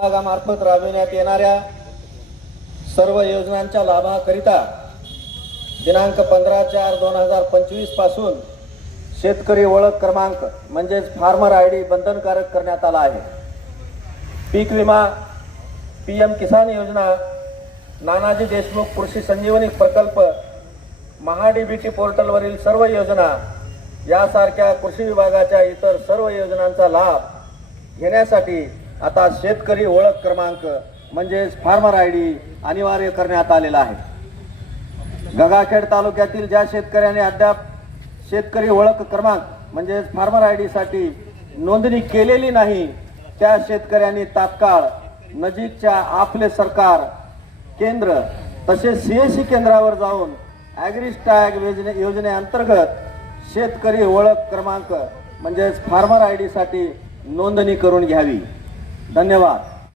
विभागामार्फत राबविण्यात येणाऱ्या सर्व योजनांच्या लाभाकरिता दिनांक 15/4/2025 पासून शेतकरी ओळख क्रमांक म्हणजेच फार्मर आयडी बंधनकारक करण्यात आला आहे। पीक विमा, पीएम किसान योजना, नानाजी देशमुख कृषी संजीवनी प्रकल्प, महाडीबीटी पोर्टलवरील सर्व योजना यासारख्या कृषी विभागाच्या इतर सर्व योजनांचा लाभ घेण्यासाठी आता शेतकरी ओळख क्रमांक म्हणजेच फार्मर आयडी अनिवार्य करण्यात आलेला आहे। गंगाखेड तालुक्यातील ज्या शेतकऱ्याने अद्याप शेतकरी ओळख क्रमांक म्हणजेच फार्मर आयडी साठी नोंदणी केलेली नाही त्या शेतकऱ्यांनी तात्काळ नजीकच्या आपले सरकार केंद्र तसेच सीएससी केंद्रावर जाऊन ॲग्रिस्टॅग योजनेअंतर्गत शेतकरी ओळख क्रमांक म्हणजेच फार्मर आयडी साठी नोंदणी करून घ्यावी। धन्यवाद।